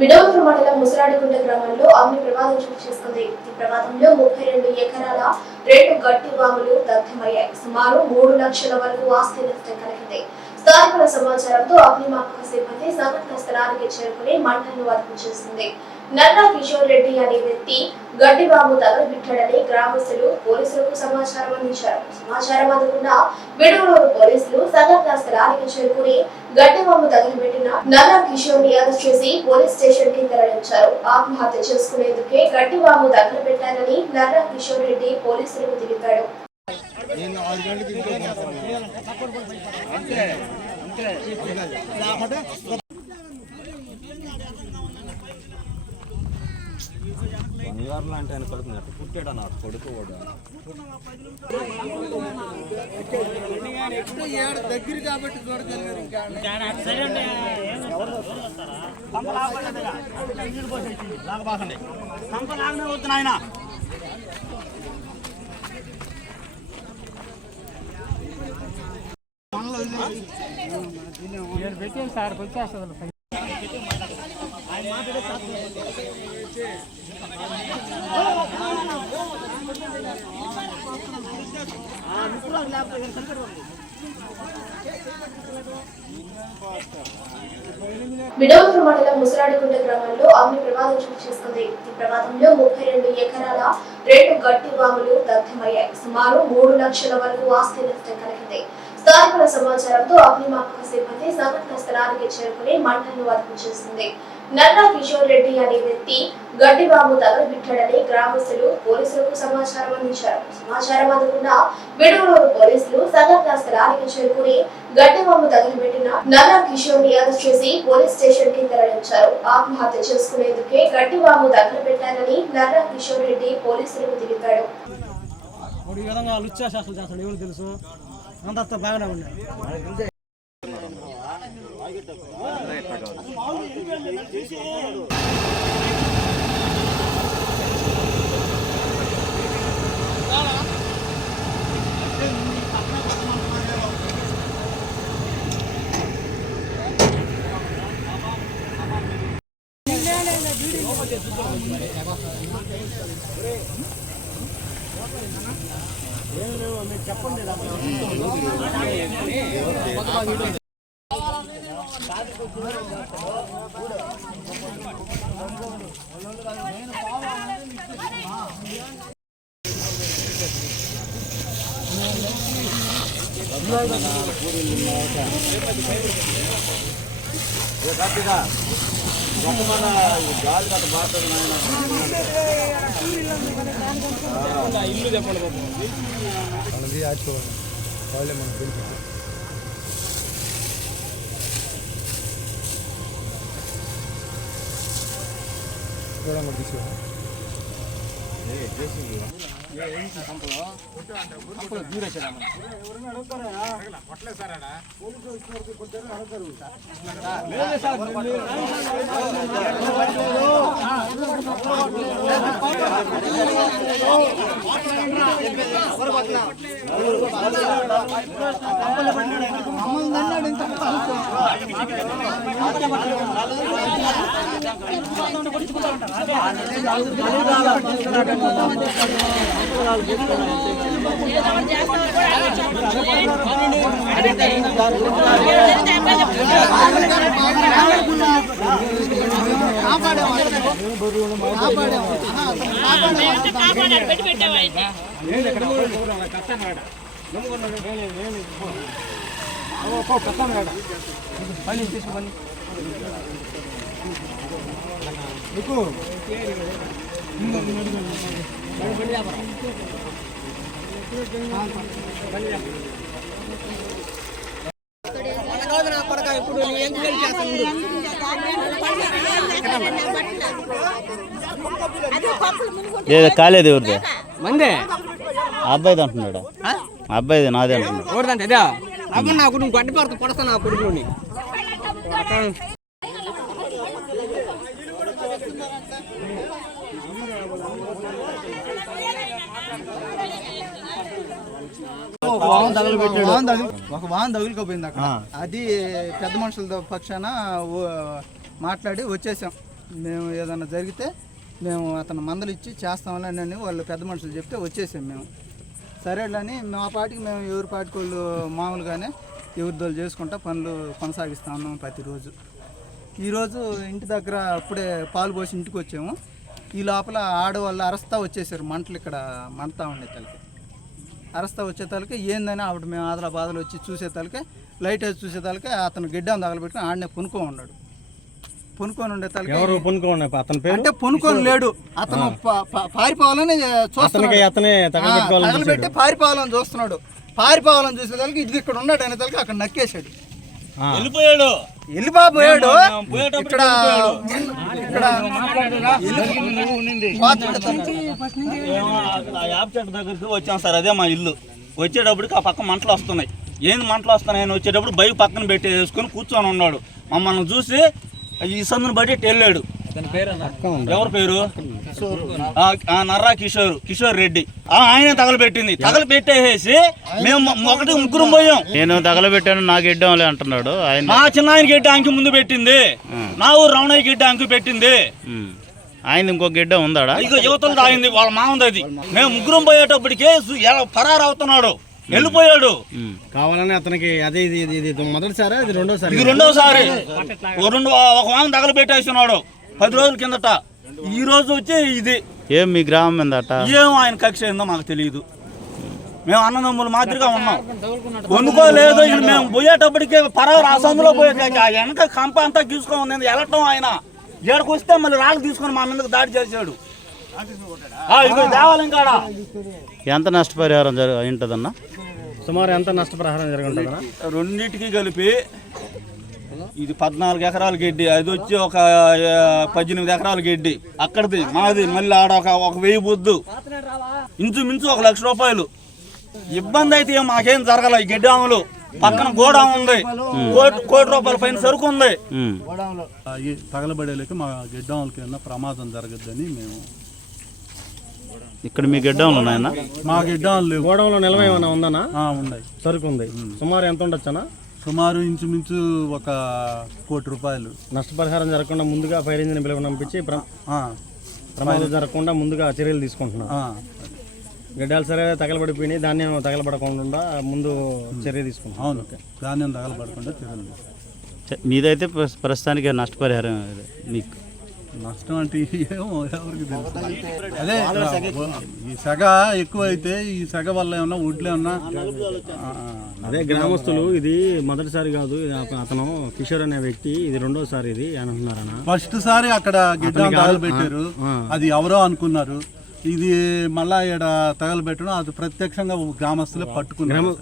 మిడోనూరు మండలం ముసరాడిగుంట గ్రామంలో అగ్ని ప్రమాదం చోటు చేసుకుంది. ఈ ప్రమాదంలో 32 ఎకరాల 2 గట్టి వాములు దగ్ధమయ్యాయి. సుమారు 3 లక్షల వరకు ఆస్తి నష్టం కలిగింది. స్థానికుల సమాచారంతో అగ్నిమాపక సిబ్బంది సంఘటన స్థలానికి చేరుకుని మంటలను అదుపు చేసింది. నల్లా కిషోర్ రెడ్డి అనే వ్యక్తి గడ్డివాము తగలబెట్టాడని గ్రామస్తులు పోలీసులకు సమాచారం అందించారు. సమాచారం అందుకున్న మిడోనూరు పోలీసులు సంఘటన స్థలానికి చేరుకుని గడ్డివాము తగలబెట్టిన నల్లా కిషోర్ ని అరెస్ట్ చేసి పోలీస్ స్టేషన్ కి తరలించారు. ఆత్మహత్య చేసుకునేందుకే గడ్డివాము తగలబెట్టారని నల్లా కిషోర్ రెడ్డి పోలీసులకు తెలిపాడు. బంగారులు అంటే ఆయన కొడుకు నట్టు పుట్టాడు నా కొడుకు కూడా దగ్గర కాబట్టి ఆయన పెట్టాను సార్ వచ్చేస్తుంది మిడోనూరు మండలం ముసరాడిగుంట గ్రామంలో అగ్ని ప్రమాదం చోటు చేసుకుంది. ఈ ప్రమాదంలో 32 ఎకరాల 2 గట్టి వాములు దగ్ధమయ్యాయి. సుమారు 3 లక్షల వరకు ఆస్తి నష్టం కలిగింది. స్థానికుల సమాచారంతో అగ్నిమాపక సిబ్బంది సంఘటన స్థలానికి చేరుకుని మంటలను అదుపు చేసింది. నల్లా కిషోర్ రెడ్డి అనే వ్యక్తి గడ్డివాము తగలబెట్టాడని గ్రామస్తులు పోలీసులకు సమాచారం అందించారు. సమాచారం అందుకున్న మిడోనూరు పోలీసులు సంఘటన స్థలానికి చేరుకుని గడ్డివాము తగలబెట్టిన నల్లా కిషోర్ ని అరెస్ట్ చేసి పోలీస్ స్టేషన్ కి తరలించారు. ఆత్మహత్య చేసుకునేందుకే గడ్డివాము తగలబెట్టారని నల్లా కిషోర్ రెడ్డి పోలీసులకు తెలిపాడు. అంత బాగానే ఉన్నాయి. చెప్పండి ఇల్లు చెప్పండి వాళ్ళే మనకు తెలుసు. చూడండి తీసుకో పని తీసుకుని మీకు ఇప్పుడు కాలేదు ఎవరిదే మందే అబ్బాయిది అంటున్నాడు. అబ్బాయిది నాదే అంటున్నాడు. ఎవరిదంటే అదే అప్పుడు నా కొడుకు గడ్డి పడతా నా కొడుకుని ఒక వాహనం తగులుకోపోయింది అక్కడ. అది పెద్ద మనుషులతో పక్షాన మాట్లాడి వచ్చేసాం. మేము ఏదైనా జరిగితే మేము అతను మందలు ఇచ్చి చేస్తామని అని వాళ్ళు పెద్ద మనుషులు చెప్తే వచ్చేసాం మేము. సరేలని మా పాటికి మేము ఎవరి పాటికి వాళ్ళు మామూలుగానే ఎవరిదోళ్ళు చేసుకుంటా పనులు కొనసాగిస్తూ ఉన్నాము ప్రతిరోజు. ఈరోజు ఇంటి దగ్గర అప్పుడే పాలు పోసి ఇంటికి వచ్చాము. ఈ లోపల ఆడవాళ్ళు అరస్తా వచ్చేసారు. మంటలు ఇక్కడ మంటతా ఉండే తలకి అరస్తా వచ్చే తలకి ఏందని ఆవిడ మేము ఆదల బాధలు వచ్చి చూసే తలకే లైట్ వేసి చూసే తలకే అతను గిడ్డం తగలబెట్టుకుని ఆడనే పునుకొని ఉండే తలకి అంటే పునుకొని లేడు అతను పారిపోవాలని చూస్తున్నాడు. తగలబెట్టి పారిపోవాలని చూస్తున్నాడు. పారిపోవాలని చూసే తలకి ఇది ఇక్కడ ఉన్నాడు అనే తలకి అక్కడ నక్కేశాడు. వెళ్ళిపోయాడు. ఇక్కడ యాప్ చెట్టు దగ్గరికి వచ్చాం సార్. అదే మా ఇల్లు. వచ్చేటప్పటికి ఆ పక్క మంటలు వస్తున్నాయి. ఏంది మంటలు వస్తున్నాయని వచ్చేటప్పుడు బైక్ పక్కన పెట్టి వేసుకొని కూర్చొని ఉన్నాడు. మమ్మల్ని చూసి ఈ సందుని బట్టి వెళ్ళాడు. ఎవరి పేరు? నర్రా కిషోర్ రెడ్డి. ఆయన తగలబెట్టింది. తగలబెట్టేసి మేము ఒకటి ముగ్గురం పోయాం. నేను తగలబెట్టాను నాకు ఇడ్డంలే అంటున్నాడు ఆయన. మా చిన్న ఆయన గిడ్డ అంకి ముందు పెట్టింది. నా ఊరు రమణయ్య గిడ్డ అంకి పెట్టింది. ఆయన ఇంకో గిడ్డ ఉందాడా? ఇక యువతలు తాగింది వాళ్ళ మామంది. అది మేము ముగ్గురం పోయేటప్పటికే పరారు అవుతున్నాడు. వెళ్ళిపోయాడు. కావాలని అతనికి అదే ఇది మొదటిసారి ఇది రెండోసారి. ఇది రెండోసారి. ఒక వారం తగలబెట్టేస్తున్నాడు 10 రోజుల కిందట. ఈ రోజు వచ్చి ఇది ఏం మీ గ్రామం ఏందట? ఏం ఆయన కక్ష ఏందో మాకు తెలియదు. మేము అన్నదమ్ములు మాదిరిగా ఉన్నాం. కొనుక్కోలేదు. మేము పోయేటప్పటికే పరారు ఆ సందులో పోయే వెనక కంప అంతా గీసుకొని వెళ్ళటం. ఆయన ఏడకు వస్తే మళ్ళీ రాళ్ళు తీసుకొని మా మీదకి దాడి చేశాడు. దేవాలయం కాడ ఎంత నష్టపరిహారం ఉంటుందన్నా? సుమారు ఎంత నష్టపరిహారం జరుగుతుందన్నా? రెండింటికి కలిపి ఇది 14 ఎకరాల గడ్డి, అది వచ్చి ఒక 18 ఎకరాల గడ్డి. అక్కడిది మాది మళ్ళీ ఆడ ఒక 1000 బొద్దు, ఇంచుమించు 1 లక్ష రూపాయలు. ఇబ్బంది అయితే మాకేం జరగల. ఈ గడ్డి ఆమెలు పక్కన గోడా ఉంది. కోటి రూపాయల పైన సరుకు ఉంది. తగలబడేలేక మా గిడ్డంకి ఏమన్నా ప్రమాదం జరగద్దని మేము. ఇక్కడ మీ గిడ్డంలు ఉన్నాయన్నా? మా గిడ్డాలు లేవు. గోడంలో నిల్వ ఏమైనా ఉందన్నా? ఉన్నాయి. సరుకు ఉంది. సుమారు ఎంత ఉండొచ్చనా? సుమారు ఇంచుమించు 1 కోటి రూపాయలు. నష్టపరిహారం జరగకుండా ముందుగా ఫైర్ ఇంజిన్ పిలువ పంపించి ప్రమాదం జరగకుండా ముందుగా చర్యలు తీసుకుంటున్నాం. గడ్డాలు సరే తగలబడిపోయినాయి. ధాన్యం తగలబడకుండా ముందు చర్య తీసుకుంటాం. అవును, ధాన్యం తగలబడకుండా చర్యలు. మీదైతే ప్రస్తుతానికి నష్టపరిహారం మీకు నష్టం అంటే ఏమో ఎవరికి తెలుసు. అదే ఈ సెగ ఎక్కువైతే ఈ సెగ వల్ల ఏమన్నా ఒడ్లు ఏమన్నా. అదే గ్రామస్తులు ఇది మొదటిసారి కాదు, అతను కిషోర్ అనే వ్యక్తి ఇది రెండోసారి ఇది అని అంటున్నారన్న. ఫస్ట్ సారి అక్కడ గిడ్డ తగలబెట్టారు. అది ఎవరో అనుకున్నారు. ఇది మళ్ళా ఇక్కడ తగలబెట్టడం అది ప్రత్యక్షంగా గ్రామస్తులే పట్టుకున్నారు.